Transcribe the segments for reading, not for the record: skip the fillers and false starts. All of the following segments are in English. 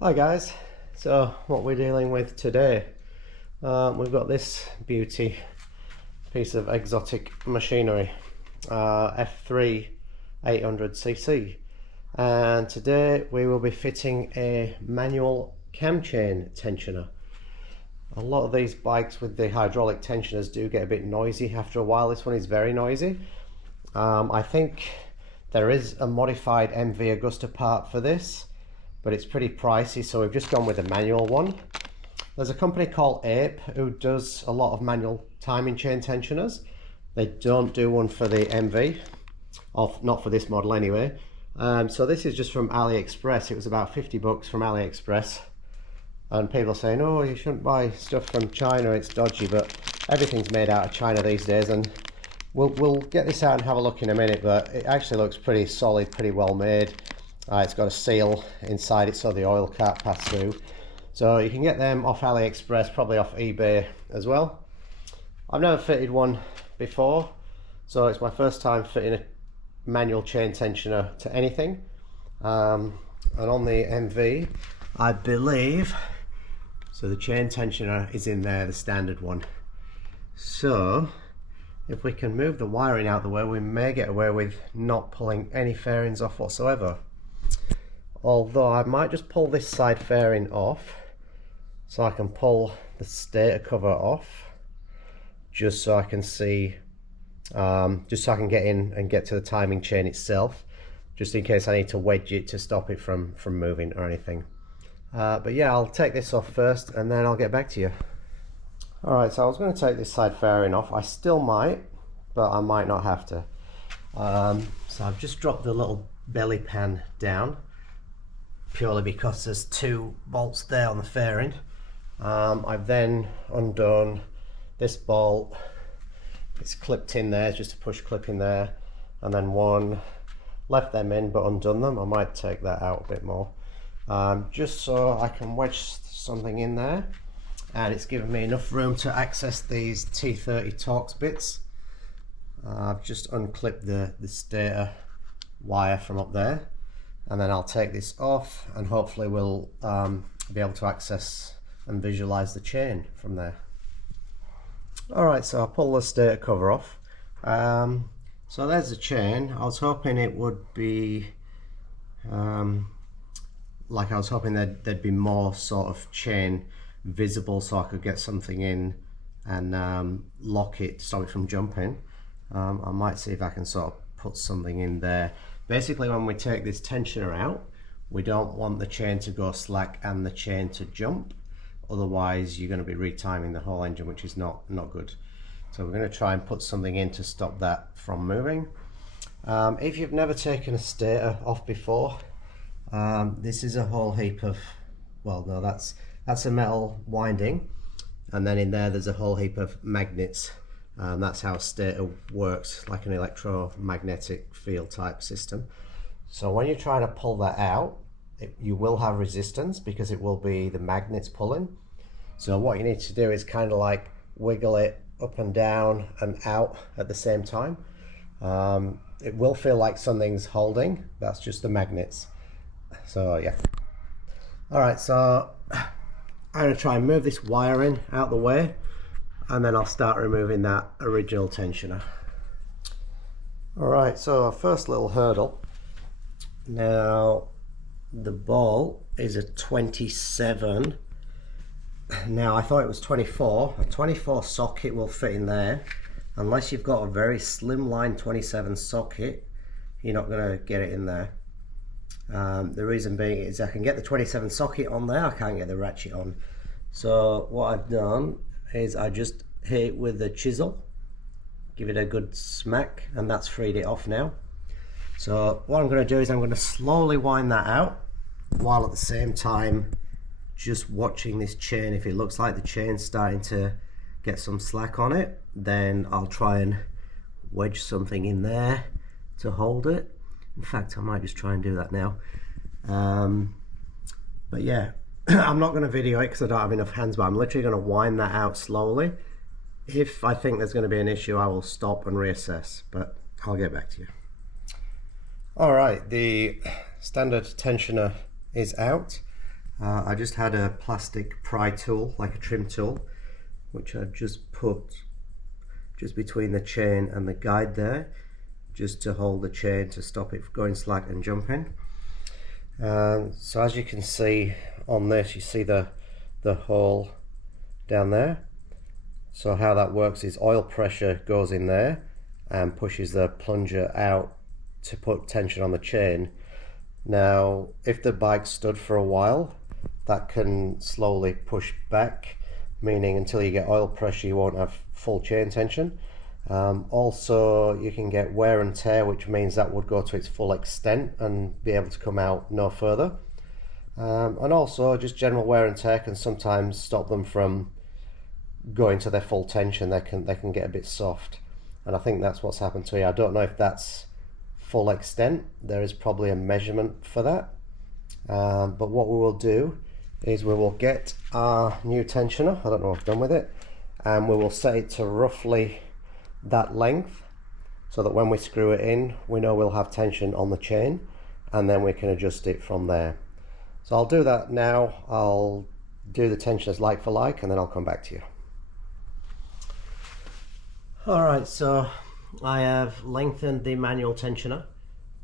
Hi guys, so what we're dealing with today, we've got this beauty piece of exotic machinery, F3 800cc, and today we will be fitting a manual cam chain tensioner. A lot of these bikes with the hydraulic tensioners do get a bit noisy after a while. This one is very noisy. I think there is a modified MV Augusta part for this, but it's pretty pricey, so we've just gone with a manual one. There's a company called Ape who does a lot of manual timing chain tensioners. They don't do one for the MV, or not for this model anyway. So this is just from AliExpress. It was about 50 bucks from AliExpress. And people are saying, oh, you shouldn't buy stuff from China, it's dodgy, but everything's made out of China these days. And we'll get this out and have a look in a minute, but it actually looks pretty solid, pretty well made. It's got a seal inside it so the oil can't pass through. So you can get them off AliExpress, probably off eBay as well. I've never fitted one before, so it's my first time fitting a manual chain tensioner to anything. And on the MV, I believe, so the chain tensioner is in there, the standard one. So if we can move the wiring out of the way, we may get away with not pulling any fairings off whatsoever. Although I might just pull this side fairing off so I can pull the stator cover off, just so I can see, just so I can get in and get to the timing chain itself, just in case I need to wedge it to stop it from moving or anything. But yeah, I'll take this off first and then I'll get back to you. Alright, so I was going to take this side fairing off. I still might, but I might not have to. So I've just dropped the little belly pan down, purely because there's two bolts there on the fairing. I've then undone this bolt. It's clipped in there, just a push clip in there, and then one, left them in but undone them. I might take that out a bit more, just so I can wedge something in there, and it's given me enough room to access these T30 Torx bits. I've just unclipped the stator wire from up there, and then I'll take this off and hopefully we'll be able to access and visualize the chain from there. Alright, so I'll pull the stator cover off. So there's the chain. I was hoping it would be like I was hoping there'd be more sort of chain visible so I could get something in and lock it, stop it from jumping. I might see if I can sort of put something in there. Basically, when we take this tensioner out, we don't want the chain to go slack and the chain to jump. Otherwise, you're going to be retiming the whole engine, which is not good. So we're going to try and put something in to stop that from moving. If you've never taken a stator off before, this is a whole heap of, well, no, that's a metal winding, and then in there's a whole heap of magnets. That's how a stator works, like an electromagnetic field type system. So when you're trying to pull that out, you will have resistance because it will be the magnets pulling. So what you need to do is kind of like wiggle it up and down and out at the same time. It will feel like something's holding, that's just the magnets. So yeah. Alright, so I'm going to try and move this wiring out the way, and then I'll start removing that original tensioner. Alright, so first little hurdle. Now the ball is a 27. Now I thought it was 24. A 24 socket will fit in there. Unless you've got a very slim line 27 socket, you're not going to get it in there. The reason being is I can get the 27 socket on there, I can't get the ratchet on. So what I've done is I just hit it with the chisel, give it a good smack, and that's freed it off now. So what I'm going to do is I'm going to slowly wind that out, while at the same time just watching this chain. If it looks like the chain's starting to get some slack on it, then I'll try and wedge something in there to hold it. In fact, I might just try and do that now. But yeah, I'm not going to video it because I don't have enough hands, but I'm literally going to wind that out slowly. If I think there's going to be an issue, I will stop and reassess, but I'll get back to you. Alright, the standard tensioner is out. I just had a plastic pry tool, like a trim tool, which I've just put just between the chain and the guide there, just to hold the chain to stop it going slack and jumping. So as you can see on this, you see the hole down there. So how that works is oil pressure goes in there and pushes the plunger out to put tension on the chain. Now if the bike stood for a while, that can slowly push back, meaning until you get oil pressure you won't have full chain tension. Also you can get wear and tear, which means that would go to its full extent and be able to come out no further. And also just general wear and tear can sometimes stop them from going to their full tension. They can get a bit soft, and I think that's what's happened to you. I don't know if that's full extent. There is probably a measurement for that, but what we will do is we will get our new tensioner. I don't know what I've done with it, and we will set it to roughly that length so that when we screw it in we know we'll have tension on the chain, and then we can adjust it from there. So I'll do that now. I'll do the tensioners like for like, and then I'll come back to you. Alright, so I have lengthened the manual tensioner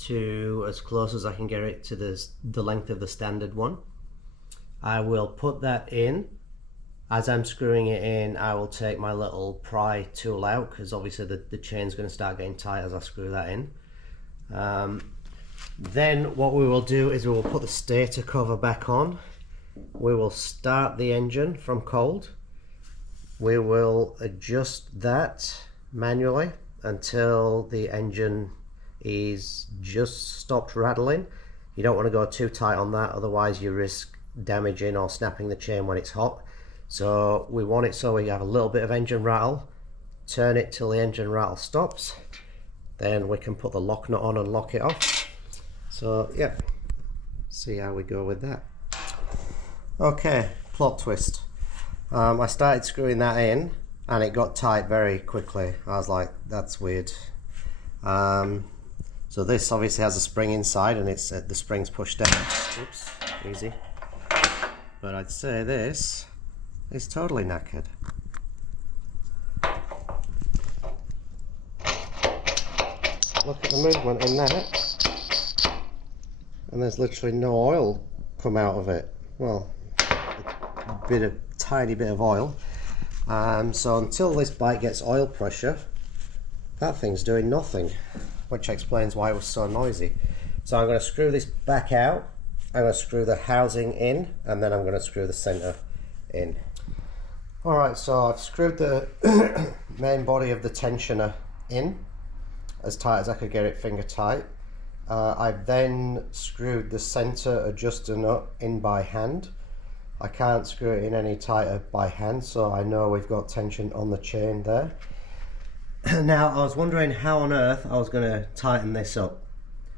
to as close as I can get it to the length of the standard one. I will put that in. As I'm screwing it in, I will take my little pry tool out, because obviously the chain's going to start getting tight as I screw that in. Then what we will do is we will put the stator cover back on. We will start the engine from cold. We will adjust that manually until the engine is just stopped rattling. You don't want to go too tight on that, otherwise you risk damaging or snapping the chain when it's hot. So we want it so we have a little bit of engine rattle. Turn it till the engine rattle stops, then we can put the lock nut on and lock it off. So yeah, see how we go with that. Okay, plot twist. I started screwing that in and it got tight very quickly. I was like, that's weird. So this obviously has a spring inside, and it's the spring's pushed down. Oops, easy. But I'd say this is totally knackered. Look at the movement in that, and there's literally no oil come out of it. Well, a tiny bit of oil. So until this bike gets oil pressure, that thing's doing nothing, which explains why it was so noisy. So I'm going to screw this back out. I'm going to screw the housing in, and then I'm going to screw the center in. Alright, so I've screwed the main body of the tensioner in as tight as I could get it finger tight. I've then screwed the center adjuster nut in by hand. I can't screw it in any tighter by hand, so I know we've got tension on the chain there. Now I was wondering how on earth I was going to tighten this up,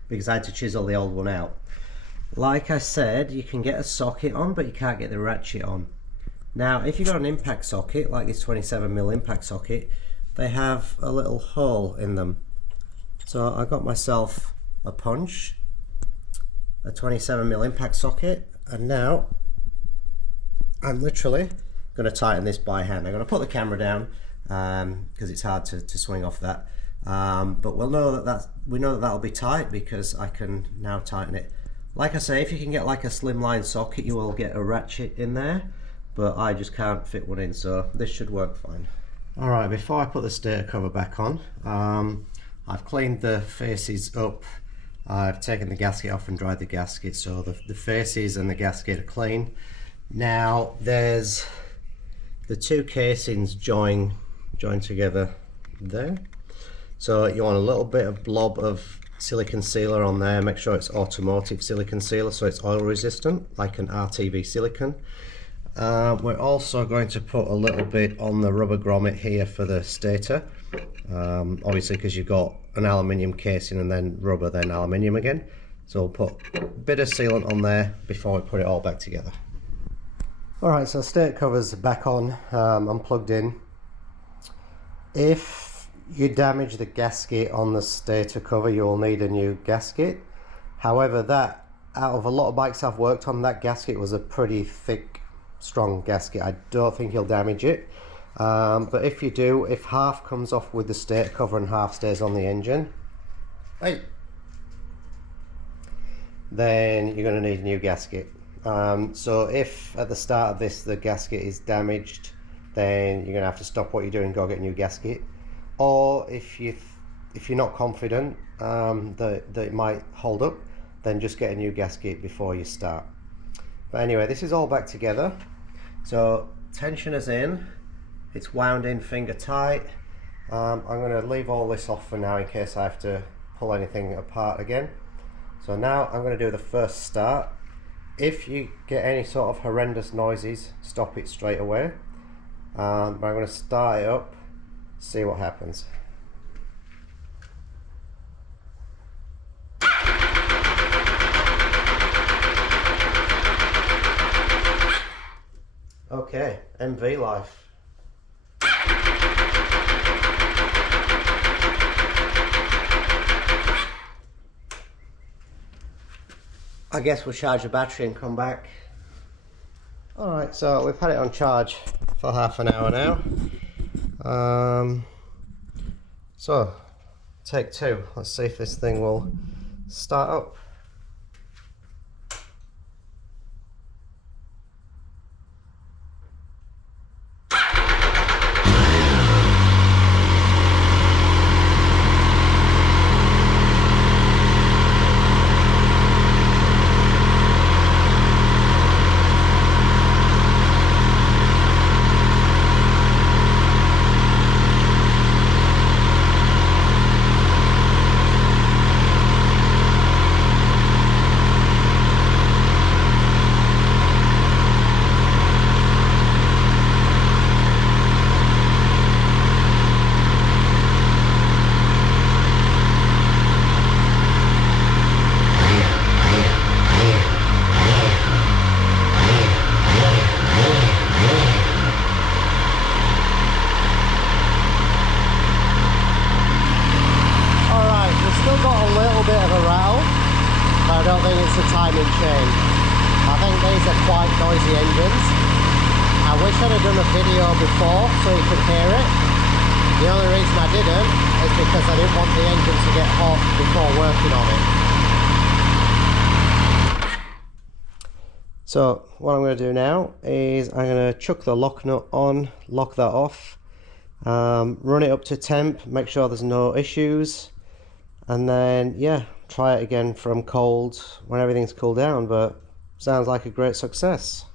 because I had to chisel the old one out. Like I said, you can get a socket on, but you can't get the ratchet on. Now if you've got an impact socket like this 27mm impact socket, they have a little hole in them. So I got myself a punch, a 27mm impact socket, and now I'm literally going to tighten this by hand. I'm going to put the camera down because it's hard to swing off that, but we know that that'll be tight because I can now tighten it. Like I say, if you can get like a slimline socket, you will get a ratchet in there, but I just can't fit one in, so this should work fine. Alright, before I put the stator cover back on, I've cleaned the faces up. I've taken the gasket off and dried the gasket, so the faces and the gasket are clean. Now there's the two casings join together there, so you want a little bit of blob of silicone sealer on there. Make sure it's automotive silicone sealer, so it's oil resistant like an RTV silicone. We're also going to put a little bit on the rubber grommet here for the stator, obviously because you've got an aluminium casing and then rubber, then aluminium again, so we'll put a bit of sealant on there before we put it all back together. Alright, so stator cover's back on, I'm plugged in. If you damage the gasket on the stator cover, you'll need a new gasket. However, that out of a lot of bikes I've worked on, that gasket was a pretty thick, strong gasket. I don't think you'll damage it. But if you do, if half comes off with the stator cover and half stays on the engine, then you're going to need a new gasket. So if at the start of this the gasket is damaged, then you're going to have to stop what you're doing and go get a new gasket. Or if you're not confident that it might hold up, then just get a new gasket before you start. But anyway, this is all back together. So tensioner's in, it's wound in finger tight. I'm going to leave all this off for now in case I have to pull anything apart again. So now I'm going to do the first start. If you get any sort of horrendous noises, stop it straight away. But I'm going to start it up, see what happens. Okay, MV life. I guess we'll charge the battery and come back. Alright, so we've had it on charge for half an hour now. So, take two. Let's see if this thing will start up. I don't think it's a timing chain. I think these are quite noisy engines. I wish I'd have done a video before so you could hear it. The only reason I didn't is because I didn't want the engine to get hot before working on it. So what I'm going to do now is I'm going to chuck the lock nut on, lock that off, run it up to temp, make sure there's no issues, and then yeah, try it again from cold when everything's cooled down. But sounds like a great success.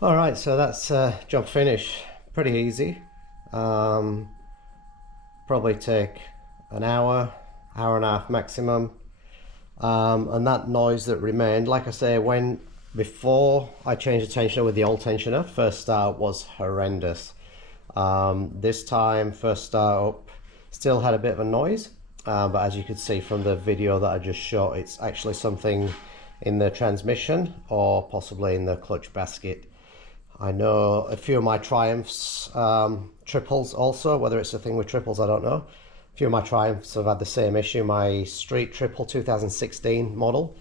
Alright, so that's job finished. Pretty easy. Probably take an hour, hour and a half maximum. And that noise that remained, like I say, before I changed the tensioner with the old tensioner, first start was horrendous. This time, first start up, still had a bit of a noise, but as you could see from the video that I just shot, it's actually something in the transmission or possibly in the clutch basket. I know a few of my Triumphs, triples also, whether it's a thing with triples, I don't know. A few of my Triumphs have had the same issue. My Street Triple 2016 model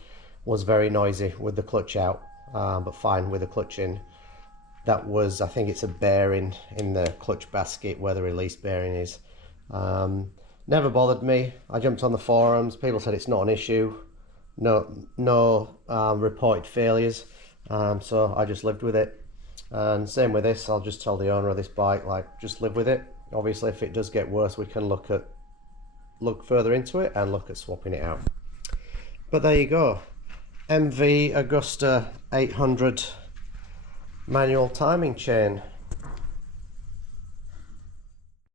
was very noisy with the clutch out, but fine with the clutch in. That was, I think it's a bearing in the clutch basket where the release bearing is. Never bothered me. I jumped on the forums, people said it's not an issue, no reported failures, so I just lived with it. And same with this, I'll just tell the owner of this bike, like, just live with it. Obviously if it does get worse, we can look further into it and look at swapping it out. But there you go, MV Augusta 800 manual timing chain.